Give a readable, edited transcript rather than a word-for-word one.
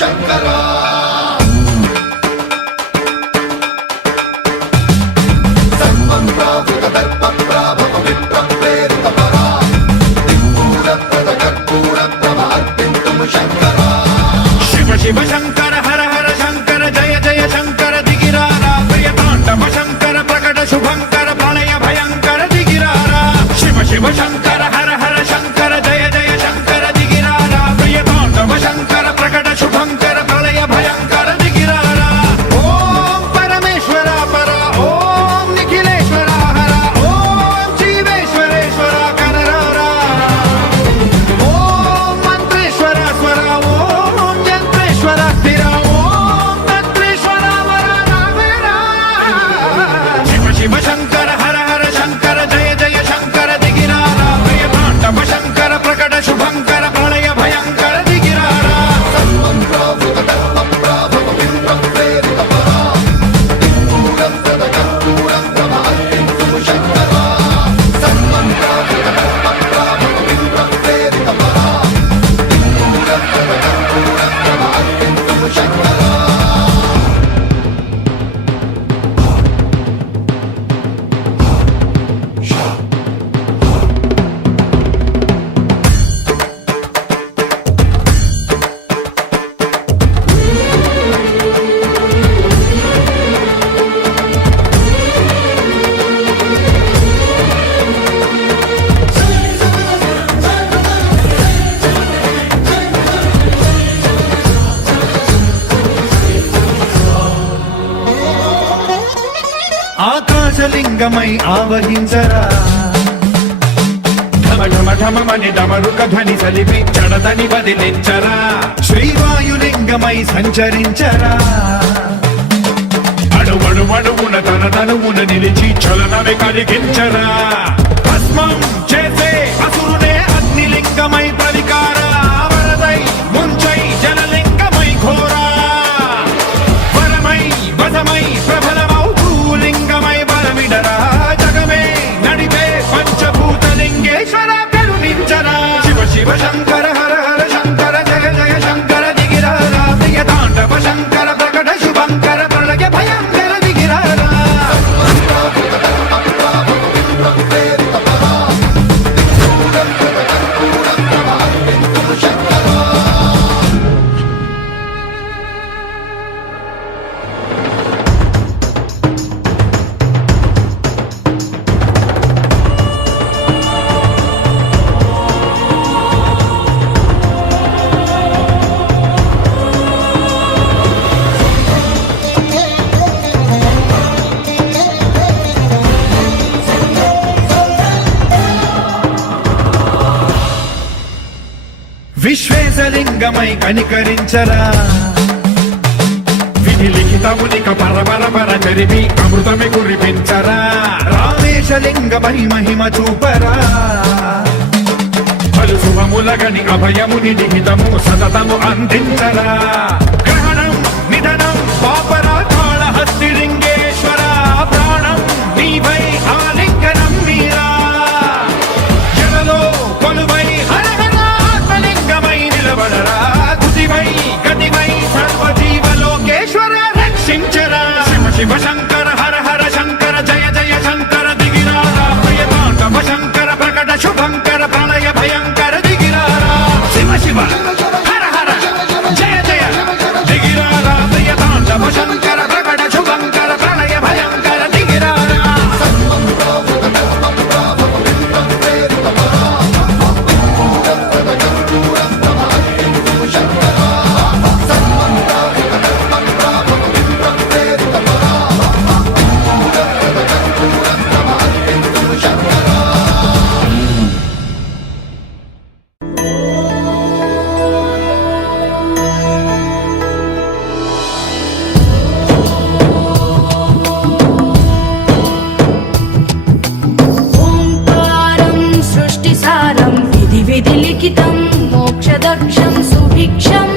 शङ्करा सर्वं प्रावुकदर्पप्राभवविप्रप्रेरितपरा दिक्पूरप्रदकर्पूरप्रभ अर्पिन्तुं शङ्करा शिव शिव शङ्कर हर हर शङ्कर जय जय शङ्कर दिगिरारा प्रियताण्डव शङ्कर प्रकट शुभङ्कर प्रलय भयङ्कर दिगिरारा शिव शिव शङ्कर हर हर शङ्कर जय जय शङ्कर दिगिरारा प्रियताण्डव शङ्कर प्रकट शुभङ्कर प्रलय भयङ्कर दिगिरारा ॐ परमेश्वर पर ॐ निखिलेश्वर हर ॐ जीवेश्वरेश्वर कररारा ॐ मन्त्रेश्वर स्वर ॐ यन्त्रेश्वर स्थिर ॐ तन्त्रेश्वर वर नावेरा शिव शिव शङ्कर हर हर शङ्कर जय जय शङ्कर दिगिरारा प्रियताण्डव शङ्कर प्रकट शुभङ्कर प्रलय भयङ्कर दिगिरारा सर्वं प्रावुकदर्पप्राभवविप्रप्रेरितपरा दिक्पूरप्रदकर्पूरप्रभ अर्पिन्तुं शङ्करा सर्वं प्रावुकदर्पप्राभवविप्रप्रेरितपरा दिक्पूरप्रदकर्पूरप्रभ अर्पिन्तुं शङ्करा ఆకాశలింగమై ఆవహించరా ఢమ ఢమ ఢమమని డమరుక ధ్వని సలిపి జడదని వదిలించరా శ్రీవాయులింగమై సంచరించరా అడువడువడువున తన తనువున నిలిచి చలనమే కలిగించరా భస్మం చేసే అసురునే అగ్నిలింగమై ప్రవికారా వరదై ముంచై జలలింగమై ఘోరా వరమై వసమై ప్రబలమౌ భూలింగమై బలమిడరా జగమే నడిపే పంచభూతలింగేశ్వర కరుణించరా శివ శివ శంకర హర హర శంకర జయ జయ శంకర దిగిరారా ప్రియతాండవ శంకర ప్రకట శుభంకర ప్రళయ భయంకర దిగిరారా प्रावुकदर्पप्राभवविप्रप्रेरितपरा दिक्पूरप्रदकर्पूरप्रभ अर्पिन्तुं शङ्करा విశ్వేశలింగమై కనికరించరా విధి లిఖితమునిక పరపర చరిపి అమృతమి కురిపించరా రామేశలింగమై మహిమ చూపరా పలు శుభములగని అభయముని నిహితము సతతము అందించరా గ్రహణం నిధనం పాపరా కాళహస్తి లింగేశ్వర ప్రాణం నీవై ఆలింగనం మీరా జలలో కొలువై హర హర ఆత్మలింగమై నిలబడరా తుదివై గతివై సర్వజీవలోకేశ్వర రక్షించరా శివ శివ శంకర హర హర శంకర జయ జయ శంకర దిగిరారా ప్రియతాండవ శంకర ప్రకట శుభంకర ప్రళయ భయంకర దిగిరారా శివ శివ హర హర జయ జయ దిగిరారా ప్రియతాండవ శంకర ప్రకట శుభంకర ప్రళయ భయంకర దిగిరారా सर्वं प्रावुकदर्पप्राभवविप्रप्रेरितपरा दिक्पूरप्रदकर्पूरप्रभ अर्पिन्तुं शङ्करा सर्वं प्रावुकदर्पप्राभवविप्रप्रेरितपरा दिक्पूरप्रदकर्पूरप्रभ अर्पिन्तुं शङ्करा ఓంకారం సృష్టిసారం విధి విధి లిఖితం మోక్షదక్షం సుభిక్షం